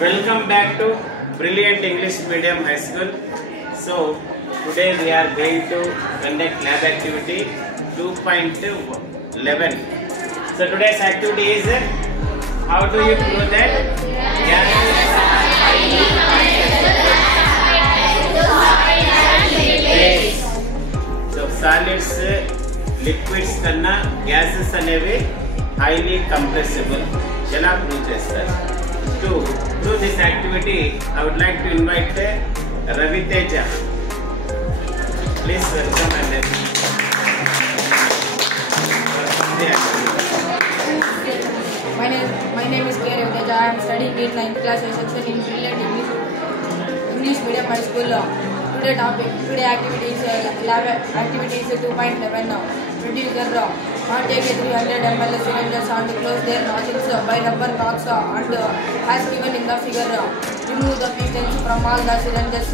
Welcome back to Brilliant English Medium High School. So today we are going to conduct lab activity 2.11. So today's activity is how do you prove that so solids liquids kanna gases anevi highly compressible ela prove chestaru. To do this activity, I would like to invite Ravi Teja. Please welcome and My name is K. Ravi Teja. I am studying in 9th class section in Brilliant English Medium High School. Today activity is lab activity is 2.11 now. Producer take a 300 ml cylinders and close their nostrils by rubber cocks and as given in the figure. Remove the pistons from all the cylinders.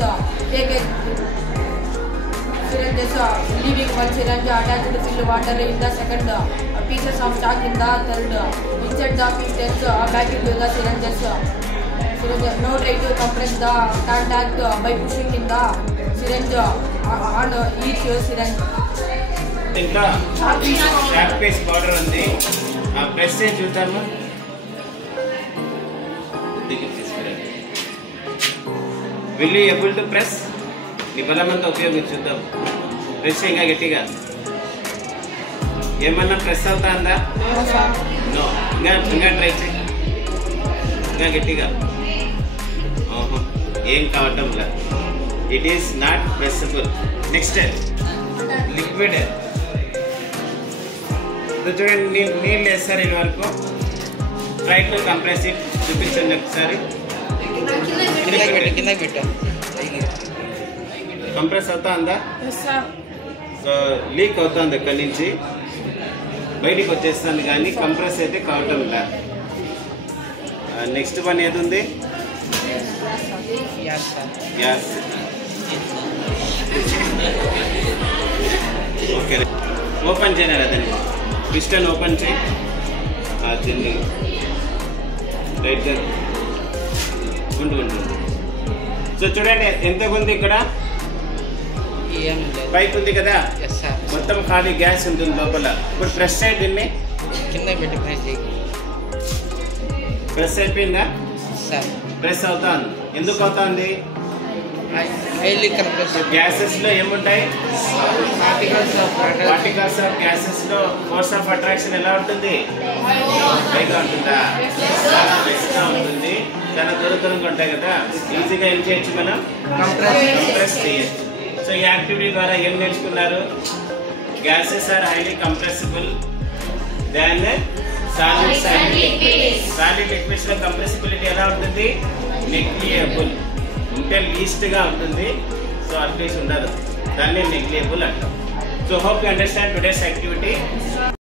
Take a syringes, leaving one syringe attached to fill water in the second. Pieces of stock in the third. Insert the pistons back into the syringes. No try to compress the contact by pushing in the syringe on each syringe. ఇంకా chalk piece powder ఉంది. ఆ press చేసి చూద్దామా? Will you able to press? నీ బలమంతా ఉపయోగించి చూద్దాం. Press ఇంకా గట్టిగా. ఏమన్నా ప్రెస్ అవుతుందా? నో. ఇంకా ట్రై చేయి. ఇంకా గట్టిగా. ఏం కావటం లేదు. It is not pressable. Next liquid. చూడండి, నీళ్ళు వేస్తారు ఇది వరకు. Try to compress it. చూపించండి ఒకసారి. కంప్రెస్ అవుతుందా? సో లీక్ అవుతుంది ఇక్కడి నుంచి, బయటికి వచ్చేస్తుంది కానీ కంప్రెస్ అయితే కావటం లేదు. నెక్స్ట్ వన్ ఏది ఉంది? గ్యాస్. ఓకే, ఓపెన్ చేయలేదు అదని. పిస్టన్ ఓపెన్ చేయి. తిండి రైట్గా ఉంటుంది. సో చూడండి ఎంత ఉంది ఇక్కడ. పైప్ ఉంది కదా, మొత్తం ఖాళీ గ్యాస్ ఉంటుంది లోపల. ఇప్పుడు ప్రెస్ చేయి దీన్ని. కింద పెట్టి ప్రెస్ చేయి. ప్రెస్ అయిపోయిందా? ప్రెస్ అవుతుంది. ఎందుకు అవుతుంది? గ్యాసెస్ లో ఏముంటాయి? పార్టికల్స్ ఆఫ్ గ్యాసెస్ లో ఫోర్స్ ఆఫ్ అట్రాక్షన్ ఎలా ఉంటుంది? పైగా ఉంటుందా? గా ఉంటుంది. చాలా దూరంగా ఉంటాయి కదా, ఈజీగా ఏం చేయొచ్చు మనం? కంప్రెస్ చేయొచ్చు. సో ఈ యాక్టివిటీ ద్వారా ఏం నేర్చుకున్నారు? Gases are highly compressible than solids and liquids. Solid liquids లో కంప్రెసిబిలిటీ ఎలా ఉంటుంది? నెగ్లియబుల్. ఉంటే లీస్ట్ గా ఉంటుంది. సో అట్లీస్ట్ ఉండదు, దాన్ని నెగ్లియబుల్ అంటాం. So hope you understand today's activity.